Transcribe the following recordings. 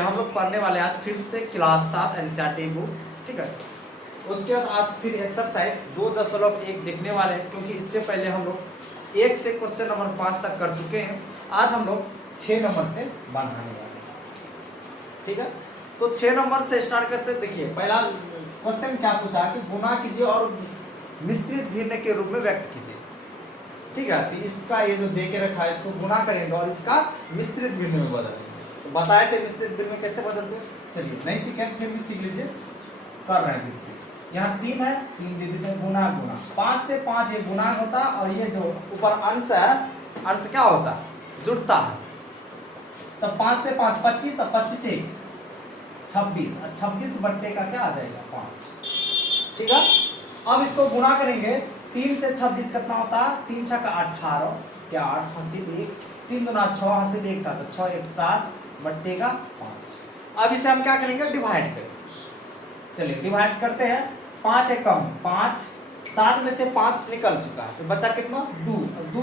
हम लोग पढ़ने वाले आज फिर से क्लास 7 एनसीईआरटी बुक, ठीक है। उसके बाद आज फिर एक्सरसाइज 2.1 देखने वाले हैं, क्योंकि इससे पहले हम लोग 1 से क्वेश्चन नंबर 5 तक कर चुके हैं। आज हम लोग 6 नंबर से बनाने वाले हैं, ठीक है। तो 6 नंबर से स्टार्ट करते हैं। देखिए पहला क्वेश्चन क्या पूछा कि गुना कीजिए और मिश्रित भिन्न के रूप में व्यक्त कीजिए, ठीक है। तो इसका ये जो दे के रखा है इसको गुना करेंगे और इसका मिश्रित भिन्न में बदलेंगे। बताए थे मिश्रित भिन्न में कैसे बदलते हैं। चलिए नहीं सीखे फिर भी सीख लीजिए, कर रहे हैं फिर से। यहाँ 3 है, 3 दे देते हैं गुना गुना 5 से 5 ये गुना होता है, और ये जो ऊपर अंश है, अंश क्या होता है, जुड़ता है। तब 5 से 5 25 और 25 1 26 और 26 बट्टे का क्या आ जाएगा 5, ठीक है। अब इसको गुना करेंगे 3 से 26 कितना होता है, 3 छक्का 18, क्या 8 हासिल 1, 3 दूना 6 हासिल 1 था तो 6 1 7 बट्टे का 5। अब इसे हम क्या करेंगे, डिवाइड करेंगे। चलिए डिवाइड करते हैं। 5 है कम 5, 7 में से 5 निकल चुका है तो बचा कितना 2, 2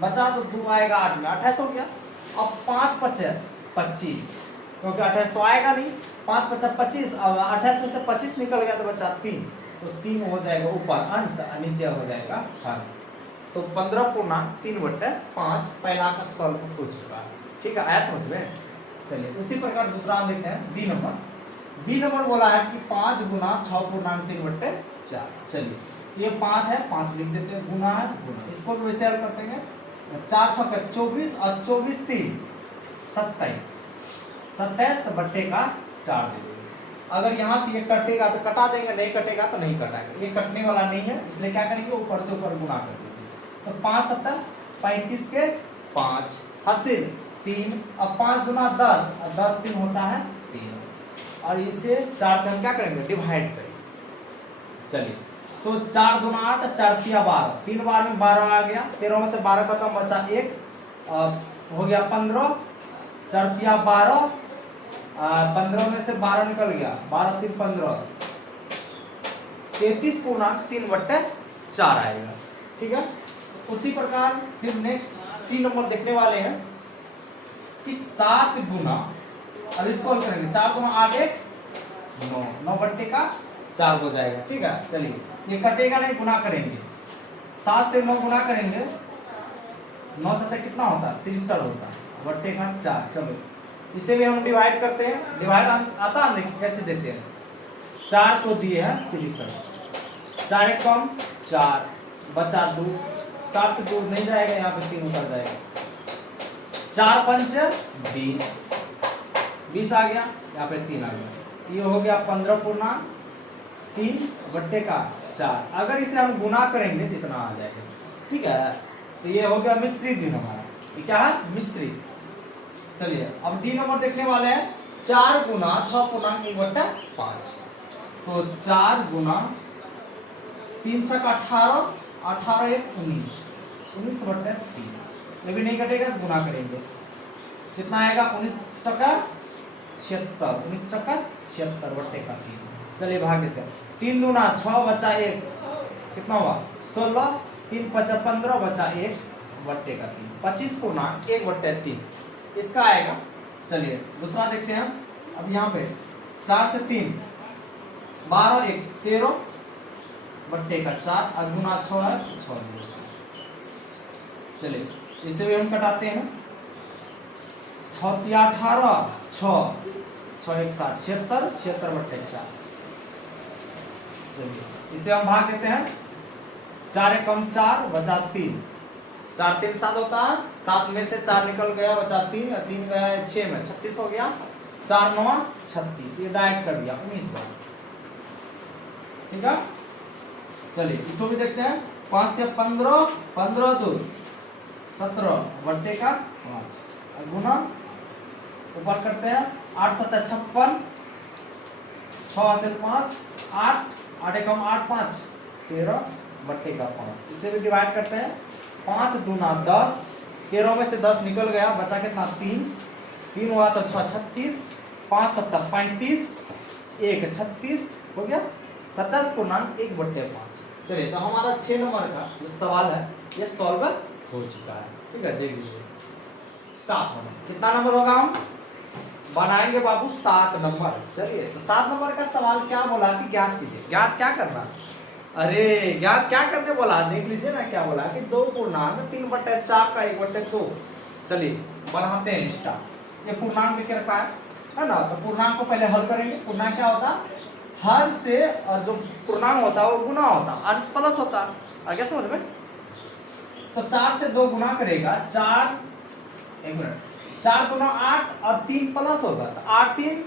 बचा तो 2 आएगा 8 में 28 हो गया। अब 5 5 25, क्योंकि 28 तो आएगा नहीं, 5 5 25, अब 28 में से 25 निकल गया तो बचा 3, तो 3 हो जाएगा ऊपर अंश और नीचे हो जाएगा हर। तो 15/3/5 पहला का सॉल्व हो चुका है, ठीक है। आया समझ में। चलिए उसी प्रकार दूसरा हम लेते हैं बी नंबर। बी नंबर बोला है कि 5 गुना 6/3/4। चलिए ये 5 है, 5 लिख देते हैं, गुना है गुना, इसको भी वैसे हल करते हैं। 4 6 24 और 24 3 27, 27 बट्टे का 4 दे देंगे। अगर यहाँ से ये कटेगा तो कटा देंगे, नहीं कटेगा तो नहीं कटाएंगे। ये कटने वाला नहीं है, इसलिए क्या करेंगे, ऊपर से ऊपर गुना कर देंगे। तो 5 7 35 के 5 हासिल 3, अब 5 दूना 10 और 10 3 होता है 3, और इसे 4 से हम क्या करेंगे, डिवाइड करेंगे। चलिए तो 4 दूना 8, 4 3 12, 3 बार में 12 आ गया, 13 में से 12 खत्म बचा 1, हो गया 15, 4 3 12, 15 में से 12 निकल गया, 12 3 15, 33/3/4 आएगा, ठीक है। उसी प्रकार फिर नेक्स्ट सी नंबर देखने वाले हैं कि 7 गुना, अब इसको हल करेंगे, 4 दूना 8 1 9, 9 बट्टे का 4 हो जाएगा, ठीक है। चलिए ये कटेगा नहीं, गुना करेंगे। 7 से 9 गुना करेंगे, 9 7 कितना होता है 63 होता है, बट्टे का 4। चलो इसे भी हम डिवाइड करते हैं। डिवाइड आता है देखिए कैसे देते हैं। 4 को दिए हैं 63, 4 एक कम 4 बचा 2, 4 से 2 नहीं जाएगा, यहाँ पे 3 उतर जाएगा। 4 5 20, 20 आ गया, यहाँ पे 3 आ गया, ये हो गया 15/3 बट्टे का 4। अगर इसे हम गुना करेंगे कितना आ जाएगा, ठीक है। तो ये हो गया मिश्रित भी हमारा, ये क्या है मिश्रित। चलिए अब डी नंबर देखने वाले हैं। 4 गुना 6/1/5, तो 4 गुना 3 6 18, 18 1 19, 19/3, ये भी नहीं कटेगा, गुना करेंगे कितना आएगा, 19 चक्का 76, 19 चक्का 76 बट्टे का 3। चलिए भाग देते हैं। 3 दूना 6 बचा 1 कितना हुआ 16, 3 5 15 बचा 1 बट्टे का 3, 25/1/3 इसका आएगा। चलिए दूसरा देखते हैं। अब यहाँ पे 4 से 3 12 1 13 बट्टे का 4, और गुना 6 है 6। चलिए इसे भी हम कटाते हैं। 6 3 18 6 6 1 7 76, 76 बट्टे 4। चलिए इसे हम भाग देते हैं। 4 एक कम 4 बचा 3, 4 3 7 होता है, 7 में से 4 निकल गया बचा 3, और 3 गया 6 में 36 हो गया, 4 9 36, ये डायरेक्ट कर दिया 19 बार, ठीक है। चलिए इसको भी देखते हैं। 5 से 15, 15 2 17 बट्टे का 5, और गुना ऊपर करते हैं। 8 7 56, 6 से 5 8, 8 एकम 8 5 13 बट्टे का 5। इसे भी डिवाइड करते हैं। 5 दूना 10, 13 में से 10 निकल गया, बचा कितना 3, 3 हुआ तो 6 36, 5 7 35, 1 36 हो गया, 27/1/5। चलिए तो हमारा 6 नंबर का जो सवाल है ये सॉल्व हो चुका है, ठीक है। देख लीजिए 7 नंबर, कितना नंबर होगा हम बनाएंगे बाबू 7 नंबर। चलिए तो 7 नंबर का सवाल क्या बोला कि ज्ञात कीजिए। ज्ञात क्या करना, अरे ज्ञात क्या करते बोला, देख लीजिए ना क्या बोला कि 2 पूर्णांक 3/4 का 1/2। चलिए बढ़ाते हैं स्टार्ट। ये पूर्णांक देके रखा है ना, तो पूर्णांक को पहले हल करेंगे। पूर्णांक क्या होता, हर से जो पूर्णांक होता है वो गुना होता, अंश प्लस होता। आगे समझ में, तो 4 से 2 गुना करेगा, 4 एक मिनट 4 गुना 8 और 3 प्लस होगा, तो 8 3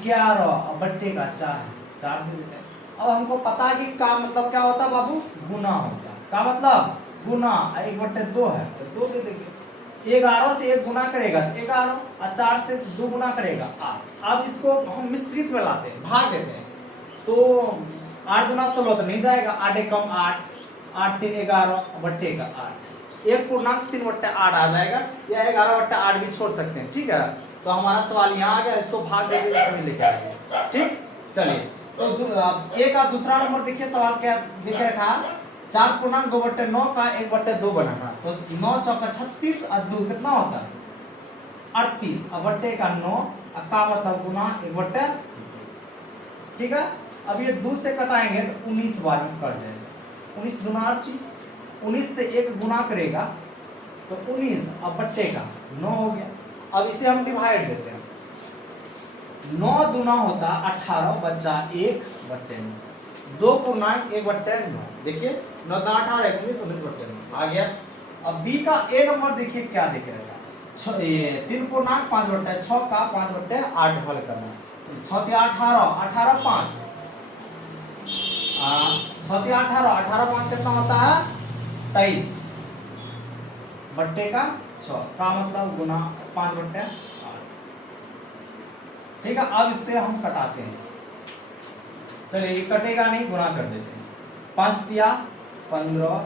11 बट्टे का 4 दे देते हैं। अब हमको पता है कि का मतलब क्या होता है बाबू, गुना होता है। का मतलब गुना, 1/2 है तो 2 दे देंगे। 11 से 1 गुना करेगा तो 11, और 4 से 2 गुना करेगा 8। अब इसको हम मिश्रित में लाते हैं, भाग देते हैं, तो 8 गुना 16 तो नहीं जाएगा, 8 एक कम 8, 8 3 11 बट्टे का 8। एक पूर्णांक 3/8 आ जाएगा, या 11/8 भी छोड़ सकते हैं। ठीक है, तो हमारा सवाल यहाँ आ गया, इसको भाग देके इसमें लेके आएंगे। ठीक, चलिए तो एक और दूसरा नंबर देखिए, सवाल क्या देखे रखा, 4 पूर्णांक 2/9 का 1/2 बनाना। तो 9 चौका 36 और 2 कितना होता है 38, और बट्टे का 9 का मतलब गुना 1/2। ठीक है, अब ये 2 से कटाएंगे तो 19 बार में कट जाएगा, 19 दूना 38, 19 से 1 गुना करेगा तो 19, अब बट्टे का 9 हो गया। अब इसे हम डिवाइड देते हैं, 9 दूना होता 18 बच्चा 1/9, 2 पूर्णांक 1/9। देखिए 9 दूना 18 19 19/9 आ गया। अब बी का ए नंबर देखिए क्या देख रहा है, 3 पूर्णांक 5/6 का 5/8 हल करना। 6 3 18 18 5 6 3 18 18 5 कितना होता है 23 बट्टे का 6 का मतलब गुना 5/8। ठीक है, अब इससे हम कटाते हैं। चलिए ये कटेगा नहीं, गुना कर देते हैं। 5 दिया 15,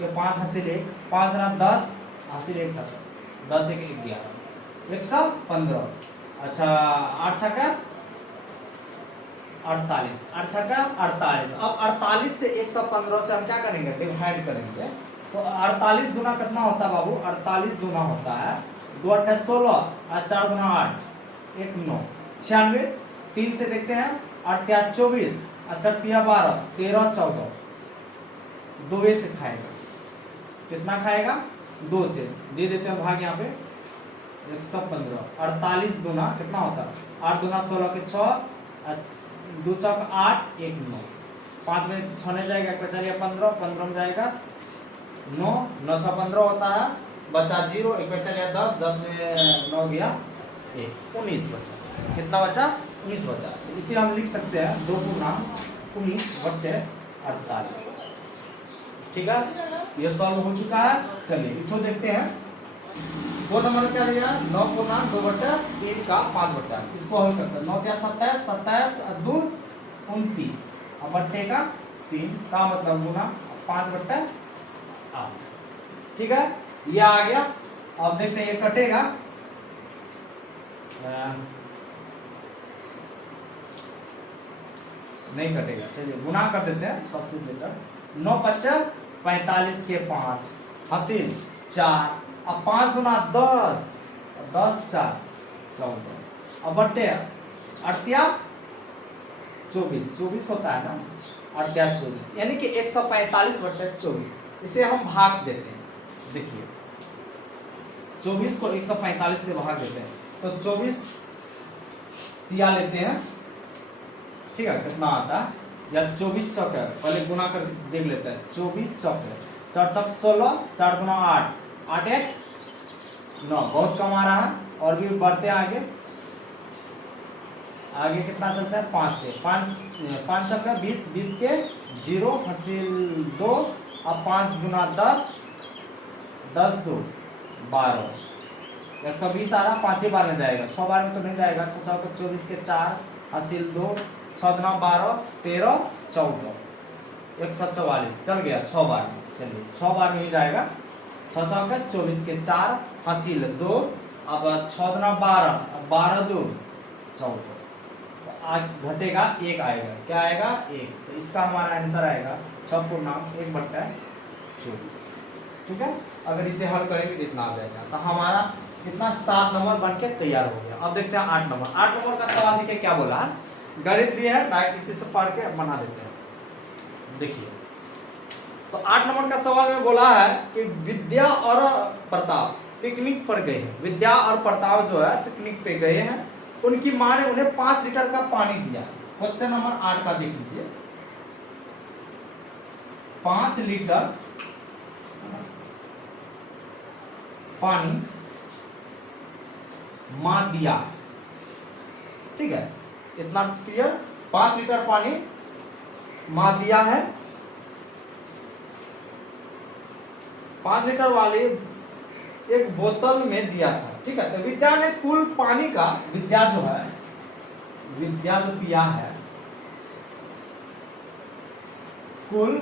ये 5 हासिल 1, 5 दूना 10 हासिल 1 था, 10 1 11 115। अच्छा 8 छक्का 48, 8 छक्का 48। अब 48 से 115 से हम क्या करेंगे, डिवाइड करेंगे। तो 48 गुना कितना होता है बाबू, 48 गुना होता है 2 8 16 और 4 गुना 8 1 9 96। 3 से देखते हैं, 8 3 24 और 4 3 12 13 14, 2 से खाएगा, कितना खाएगा 2 से, दे देते हैं भाग यहाँ पे 115। 48 गुना कितना होता है 8 गुना 16 के 6, 2 चौक 8 1 9, 5 में 6 नहीं जाएगा, बचा 15, 15 में जाएगा 9 9 6 15 होता है, बचा 0, एक बचा 10, 10 में 9 गया 1, 19 बचा। कितना बचा 19 बचा। इसे हम लिख सकते हैं 2 पूर्णांक 19/48। ठीक है, ये सॉल्व हो चुका है। चलिए इसको देखते हैं, 2 नंबर क्या दिया 9 पूर्णांक 2/3 का 5/8। इसको हल करते हैं, 9 क्या 27 27 और 2 29 और बट्टे का 3 का मतलब गुना 5/8। ठीक है, ये आ गया। अब देखते हैं ये कटेगा, नहीं कटेगा। चलिए गुना कर देते हैं सबसे बेटर। 9 5 45 के 5 हासिल 4, अब 5 दूना 10, 10 4 14, अब बट्टे 8 24 24 होता है ना, 8 24 यानी कि 145/24। इसे हम भाग देते हैं, देखिए 24 को 145 से भाग देते हैं तो 24 दिया लेते हैं। ठीक है, कितना आता है, या 24 चौक है, पहले गुना कर देख लेते हैं। 24 चौक है, 4 चौक 16, 4 गुना 8 8 1 9, बहुत कम आ रहा है, और भी बढ़ते आगे। आगे कितना चलता है 5 से, 5 चौक 20 20 के 0 हासिल 2, अब 5 गुना 10 10 2 12, 120 आ रहा, 5 ही बार में जाएगा, 6 बार में तो नहीं जाएगा। 6 चौक 24 के 4 हासिल 2, 6 दूना 12 13 14, 144 चल गया 6 बार में। चलिए 6 बार में ही जाएगा, 6 चौक 24 के 4 हासिल 2, अब 6 दूना 12 12 2 14, तो आज घटेगा 1 आएगा, क्या आएगा 1। तो इसका हमारा आंसर आएगा 6 पूर्णांक 1/24। ठीक है, अगर इसे हल करेंगे तो इतना आ जाएगा। तो हमारा कितना 7 नंबर बन के तैयार हो गया। अब देखते हैं 8 नंबर। 8 नंबर का सवाल देखिए क्या बोला है, गणित दिए है, डायरेक्ट इसी से पढ़ के बना देते हैं। देखिए तो 8 नंबर का सवाल में बोला है कि विद्या और प्रताप पिकनिक पर गए हैं। विद्या और प्रताप जो है पिकनिक पे गए हैं, उनकी माँ ने उन्हें 5 लीटर का पानी दिया। क्वेश्चन नंबर 8 का देख लीजिए, 5 लीटर पानी माँ दिया, ठीक है, इतना क्लियर। 5 लीटर पानी माँ दिया है, 5 लीटर वाली एक बोतल में दिया था, ठीक है। तो विद्या ने कुल पानी का, विद्या जो है, विद्या जो पिया है, कुल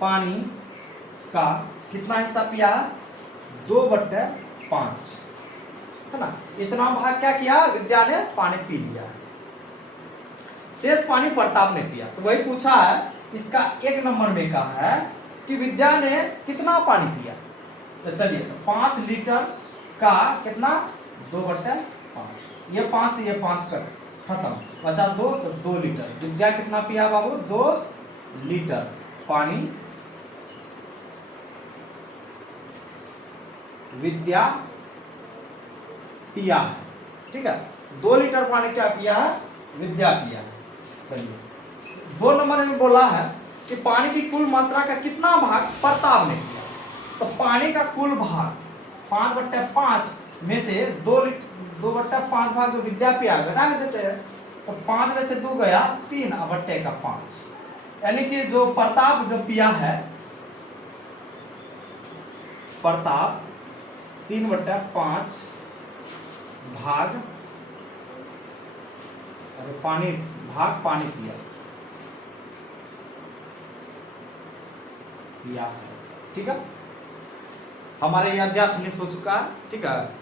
पानी का कितना हिस्सा पिया, 2/5, है ना। इतना भाग क्या किया, विद्या ने पानी पी लिया, शेष पानी प्रताप ने पिया। तो वही पूछा है, इसका 1 नंबर में कहा है कि विद्या ने कितना पानी पिया। तो चलिए, तो 5 लीटर का कितना, 2/5, ये 5 से ये 5 कर खत्म, बचा 2, तो 2 लीटर। विद्या कितना पिया बाबू, 2 लीटर पानी विद्या पिया है, ठीक है। 2 लीटर पानी क्या पिया है, विद्या पिया है। चलिए 2 नंबर में बोला है कि पानी की कुल मात्रा का कितना भाग प्रताप ने किया। तो पानी का कुल भाग 5/5 में से 2/5 भाग जो विद्या पिया घटा देते हैं, तो 5 में से 2 गया 3/5, यानी कि जो प्रताप जो पिया है, प्रताप 3/5 भाग, अरे पानी भाग पानी पिया है, ठीक है। हमारे ये अध्याय फिनिश हो चुका है, ठीक है।